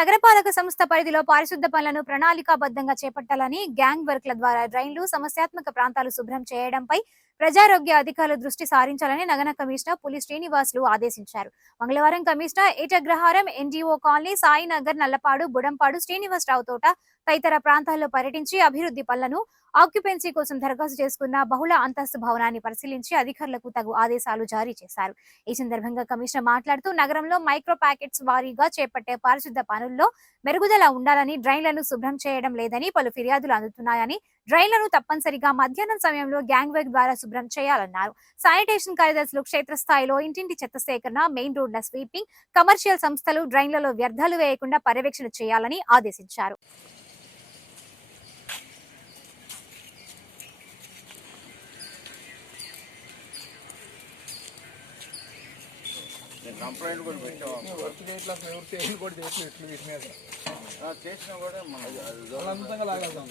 నగరపాలక సంస్థ పరిధిలో పారిశుద్ధ పనులను ప్రణాళికాబద్ధంగా చేపట్టాలని గ్యాంగ్ వర్క్ల ద్వారా డ్రైన్లు సమస్యాత్మక ప్రాంతాలు శుభ్రం చేయడంపై ప్రజారోగ్య అధికారులు దృష్టి సారించాలని నగర కమిషనర్ పులి శ్రీనివాసులు ఆదేశించారు. మంగళవారం commissioner Etagraharam NGO colony Sainagar Nallapadu Budampadu Srinivasarao Thota తదితర ప్రాంతాల్లో పర్యటించి అభివృద్ధి పనులను ఆక్యుపెన్సీ కోసం దరఖాస్తు చేసుకున్న బహుళ అంతస్తు భవనాన్ని పరిశీలించి అధికారులకు తగు ఆదేశాలు జారీ చేశారు. ఈ సందర్భంగా కమిషనర్ మాట్లాడుతూ నగరంలో మైక్రో ప్యాకెట్స్ వారీగా చేపట్టే పారిశుద్ధ పనుల్లో మెరుగుదల ఉండాలని డ్రైన్లను శుభ్రం చేయడం లేదని పలు ఫిర్యాదులు అందుతున్నాయని డ్రైన్లను తప్పనిసరిగా మధ్యాహ్నం సమయంలో గ్యాంగ్ వేగ్ ద్వారా శుభ్రం చేయాలన్నారు. శానిటేషన్ కార్యదర్శులు క్షేత్రస్థాయిలో ఇంటింటి చెత్త సేకరణ మెయిన్ రోడ్ల స్వీపింగ్ కమర్షియల్ సంస్థలు డ్రైన్లలో వ్యర్థాలు వేయకుండా పర్యవేక్షణ చేయాలని ఆదేశించారు. నేను కంప్లైంట్ కూడా పెట్టాము వర్క్ చేయట్లా ఎవరు చేయని కూడా చేసి ఇట్లు వీటి మీద. చేసినా కూడా మన అది బలవంతంగా లాగేద్దాం.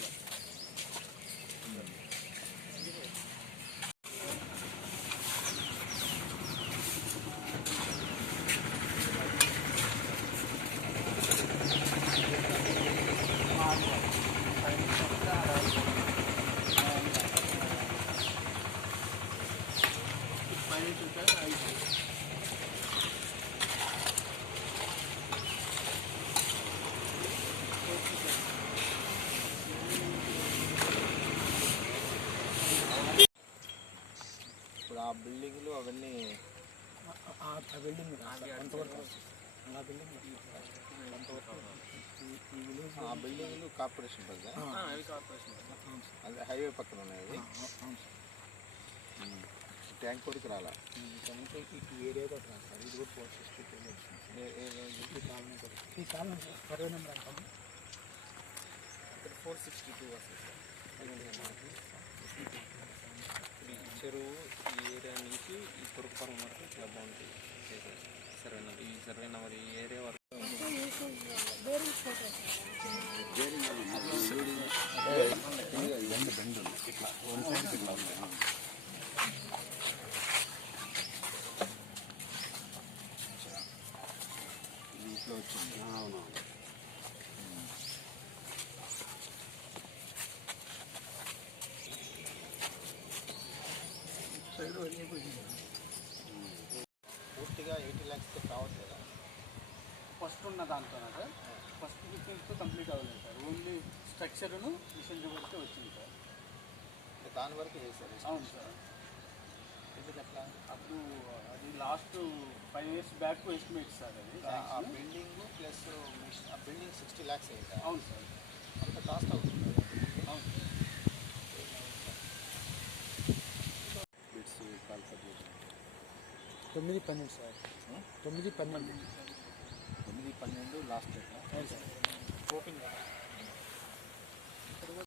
అవన్నీ ఆ బిల్డింగ్ కొంతవరకు ఆ బిల్డింగ్ ఈ- ఈ విలేజ్ ఆ బిల్డింగ్లు కార్పొరేషన్ కదా అదే హైవే పక్కన ఉన్నాయి అవి. ట్యాంక్ వరకు రాలా? ఈ ఏరియా కూడా రాదు సార్. ఇది కూడా ఫోర్ సిక్స్టీ? ఈ కాలనీ కూడా. ఈ కాలనీ సర్వే నెంబర్ అంటాము ఫోర్ సిక్స్టీ టూ వస్తుంది ఈ చెరువు ఈ ఏరియా నుంచి ఈ తురుకుపురం వరకు చాలా బాగుంటుంది సర్వే నెంబర్ ఈ సర్వే నెంబర్ ఈ ఏరియా వరకు ఇది ఇట్లా వచ్చింది పూర్తిగా ఎయిటీ ల్యాక్స్తో కావట్లేదా ఫస్ట్ ఉన్న దాంతో సార్. ఫస్ట్ ఫిఫ్టీన్తో కంప్లీట్ అవ్వలేదు సార్. ఓన్లీ స్ట్రక్చర్ను మిషన్ వరకే వచ్చింది సార్. దాని వరకు చేశారు. అవును సార్. ఎందుకు అట్లా? అప్పుడు అది last five years back estimate sir అది. ఆ. బిల్డింగ్ ప్లస్ ఆ బిల్డింగ్ సిక్స్టీ ల్యాక్స్ అయిందా? అవును సార్. అంత కాస్ట్ అవుతుంది. అవును సార్. తొమ్మిది పన్నెండు సార్ తొమ్మిది పన్నెండు తొమ్మిది పన్నెండు లాస్ట్ అవును సార్ ఓపెన్